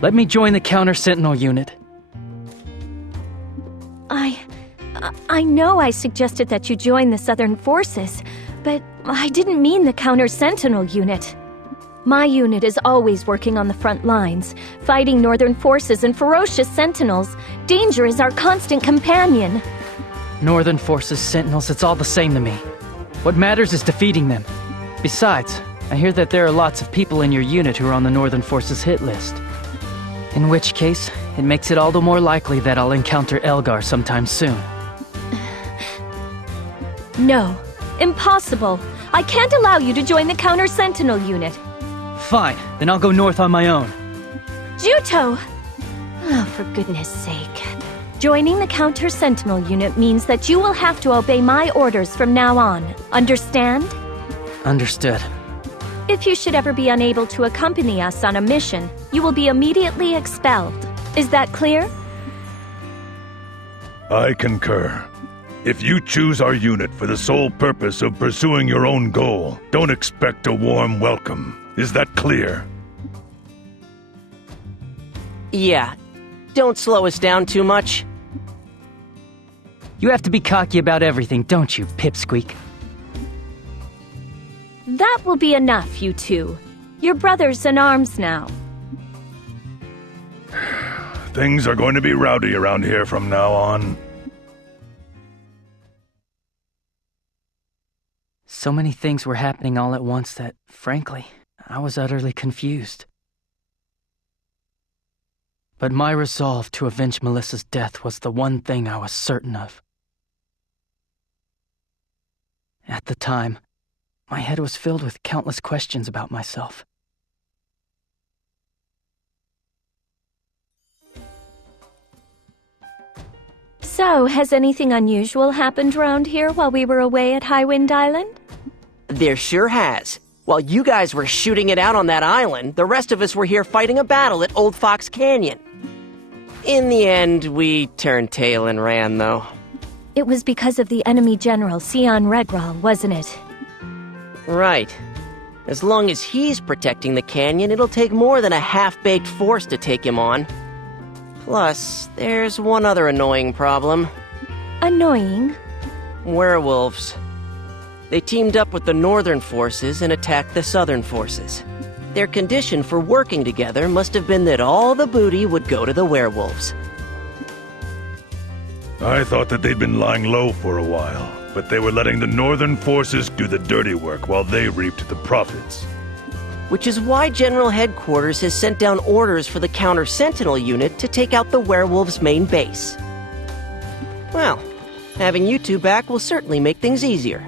Let me join the counter-sentinel unit. I know I suggested that you join the Southern Forces, but I didn't mean the counter-sentinel unit. My unit is always working on the front lines, fighting Northern forces and ferocious sentinels. Danger is our constant companion. Northern forces, sentinels, it's all the same to me. What matters is defeating them. Besides, I hear that there are lots of people in your unit who are on the Northern forces hit list. In which case, it makes it all the more likely that I'll encounter Elgar sometime soon. No, impossible. I can't allow you to join the counter-sentinel unit. Fine, then I'll go north on my own. Juto! Oh, for goodness sake. Joining the counter-sentinel unit means that you will have to obey my orders from now on. Understand? Understood. If you should ever be unable to accompany us on a mission, you will be immediately expelled. Is that clear? I concur. If you choose our unit for the sole purpose of pursuing your own goal, don't expect a warm welcome. Is that clear? Yeah. Don't slow us down too much. You have to be cocky about everything, don't you, Pipsqueak? That will be enough, you two. You're brothers in arms now. Things are going to be rowdy around here from now on. So many things were happening all at once that, frankly, I was utterly confused. But my resolve to avenge Melissa's death was the one thing I was certain of. At the time, my head was filled with countless questions about myself. So, has anything unusual happened around here while we were away at Highwind Island? There sure has. While you guys were shooting it out on that island, the rest of us were here fighting a battle at Old Fox Canyon. In the end, we turned tail and ran, though. It was because of the enemy general, Sion Regral, wasn't it? Right. As long as he's protecting the canyon, it'll take more than a half-baked force to take him on. Plus, there's one other annoying problem. Annoying? Werewolves. They teamed up with the Northern forces and attacked the Southern forces. Their condition for working together must have been that all the booty would go to the werewolves. I thought that they'd been lying low for a while, but they were letting the Northern forces do the dirty work while they reaped the profits. Which is why General Headquarters has sent down orders for the Counter-Sentinel unit to take out the werewolves' main base. Well, having you two back will certainly make things easier.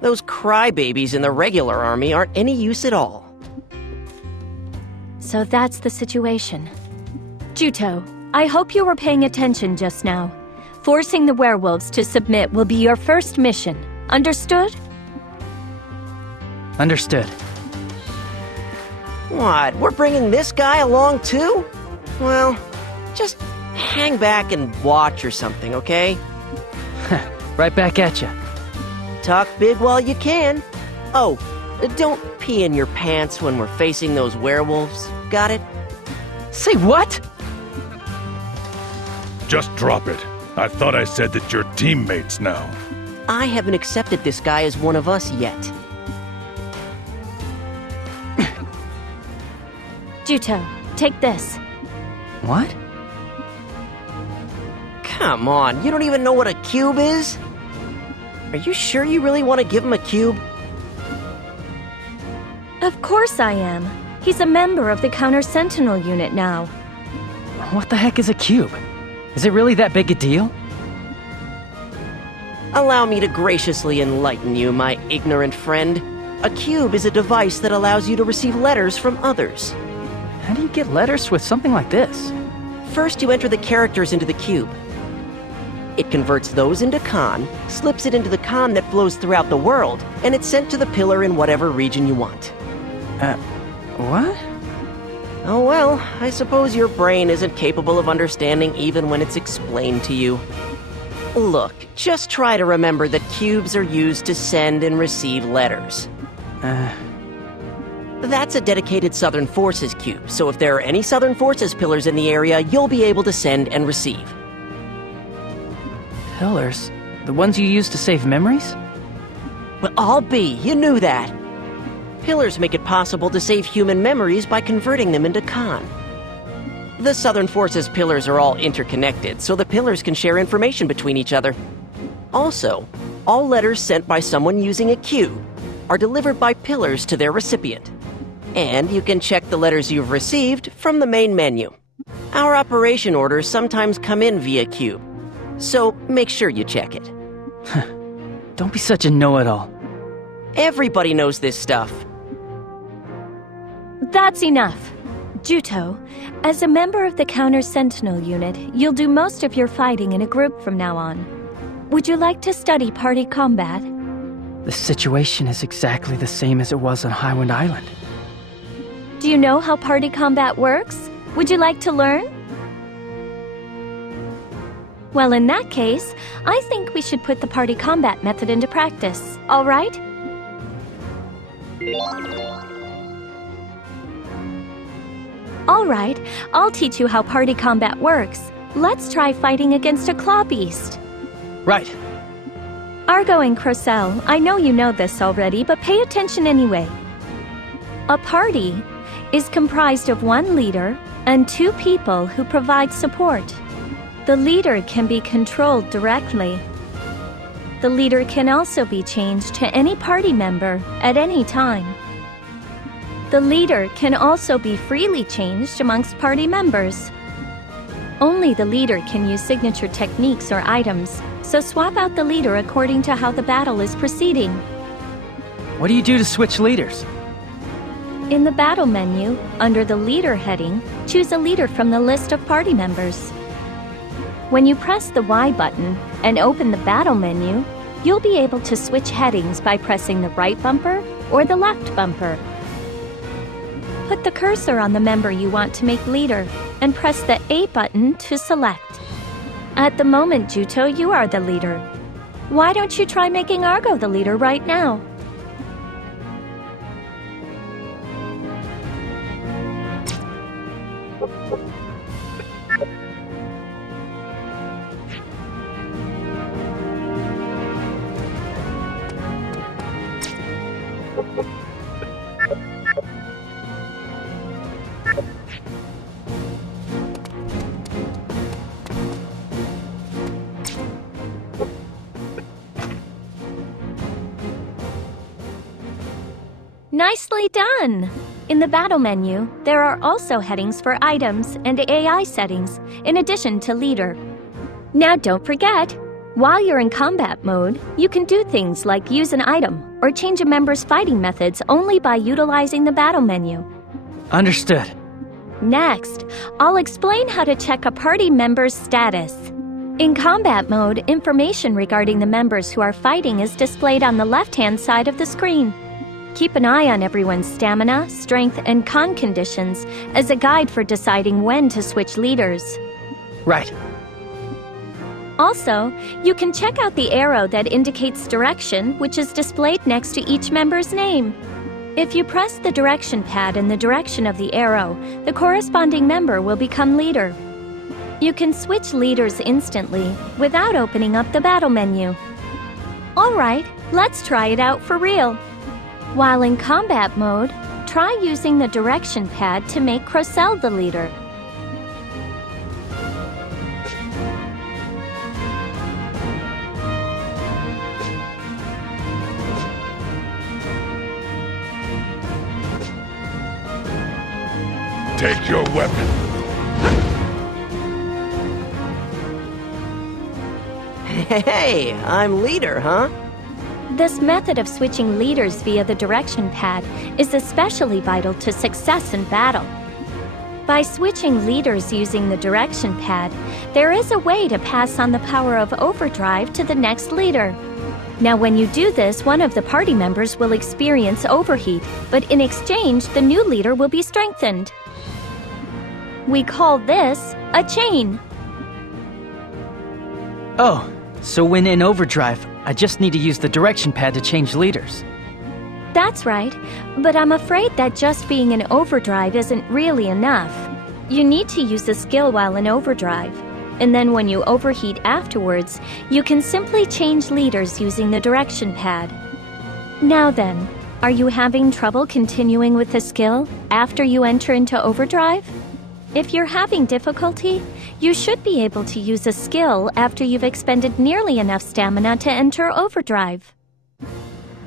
Those crybabies in the regular army aren't any use at all. So that's the situation. Juto, I hope you were paying attention just now. Forcing the werewolves to submit will be your first mission. Understood? Understood. What, we're bringing this guy along too? Well, just hang back and watch or something, okay? Right back at ya. Talk big while you can. Oh, don't pee in your pants when we're facing those werewolves. Got it? Say what? Just drop it. I thought I said that you're teammates now. I haven't accepted this guy as one of us yet. Juto, take this. What? Come on, you don't even know what a cube is? Are you sure you really want to give him a cube? Of course I am. He's a member of the Counter-Sentinel unit now. What the heck is a cube? Is it really that big a deal? Allow me to graciously enlighten you, my ignorant friend. A cube is a device that allows you to receive letters from others. How do you get letters with something like this? First, you enter the characters into the cube. It converts those into Con, slips it into the Con that flows throughout the world, and it's sent to the pillar in whatever region you want. What? Oh well, I suppose your brain isn't capable of understanding even when it's explained to you. Look, just try to remember that cubes are used to send and receive letters. That's a dedicated Southern Forces cube, so if there are any Southern Forces pillars in the area, you'll be able to send and receive. Pillars? The ones you use to save memories? Well, I'll be. You knew that. Pillars make it possible to save human memories by converting them into Khan. The Southern Forces pillars are all interconnected, so the pillars can share information between each other. Also, all letters sent by someone using a cube are delivered by pillars to their recipient. And you can check the letters you've received from the main menu. Our operation orders sometimes come in via cube, so make sure you check it. Don't be such a know-it-all. Everybody knows this stuff. That's enough. Juto, as a member of the Counter-Sentinel unit, you'll do most of your fighting in a group from now on. Would you like to study party combat? The situation is exactly the same as it was on Highwind Island. Do you know how party combat works? Would you like to learn? Well, in that case, I think we should put the party combat method into practice, all right? All right, I'll teach you how party combat works. Let's try fighting against a claw beast. Right. Argo and Crocell, I know you know this already, but pay attention anyway. A party is comprised of one leader and two people who provide support. The leader can be controlled directly. The leader can also be changed to any party member at any time. The leader can also be freely changed amongst party members. Only the leader can use signature techniques or items, so swap out the leader according to how the battle is proceeding. What do you do to switch leaders? In the battle menu, under the leader heading, choose a leader from the list of party members. When you press the Y button and open the battle menu, you'll be able to switch headings by pressing the right bumper or the left bumper. Put the cursor on the member you want to make leader and press the A button to select. At the moment, Juto, you are the leader. Why don't you try making Argo the leader right now? Nicely done! In the battle menu, there are also headings for items and AI settings, in addition to leader. Now don't forget, while you're in combat mode, you can do things like use an item or change a member's fighting methods only by utilizing the battle menu. Understood. Next, I'll explain how to check a party member's status. In combat mode, information regarding the members who are fighting is displayed on the left-hand side of the screen. Keep an eye on everyone's stamina, strength, and con conditions as a guide for deciding when to switch leaders. Right. Also, you can check out the arrow that indicates direction, which is displayed next to each member's name. If you press the direction pad in the direction of the arrow, the corresponding member will become leader. You can switch leaders instantly without opening up the battle menu. All right, let's try it out for real. While in combat mode, try using the direction pad to make Crocell the leader. Take your weapon. Hey, I'm leader, huh? This method of switching leaders via the direction pad is especially vital to success in battle. By switching leaders using the direction pad, there is a way to pass on the power of overdrive to the next leader. Now when you do this, one of the party members will experience overheat, but in exchange, the new leader will be strengthened. We call this a chain. Oh, so when in overdrive, I just need to use the direction pad to change leaders. That's right, but I'm afraid that just being in overdrive isn't really enough. You need to use a skill while in overdrive, and then when you overheat afterwards, you can simply change leaders using the direction pad. Now then, are you having trouble continuing with the skill after you enter into overdrive? If you're having difficulty, you should be able to use a skill after you've expended nearly enough stamina to enter overdrive.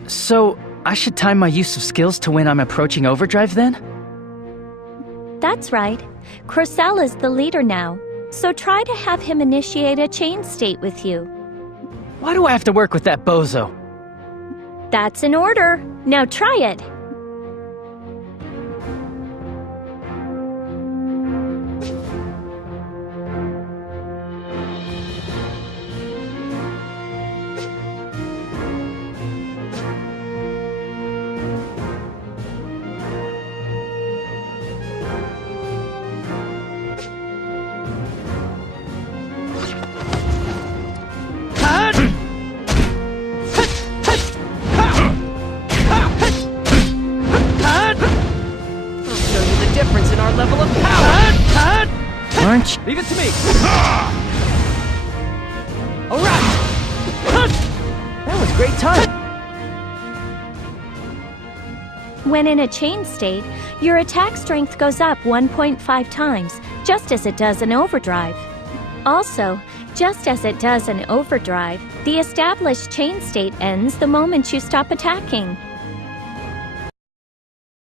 So, I should time my use of skills to when I'm approaching overdrive then? That's right. Crocell is the leader now, so try to have him initiate a chain state with you. Why do I have to work with that bozo? That's an order. Now try it. Difference in our level of power. Aren't you? Leave it to me! Alright! That was great time! When in a chain state, your attack strength goes up 1.5 times, just as it does in overdrive. Also, just as it does in overdrive, the established chain state ends the moment you stop attacking.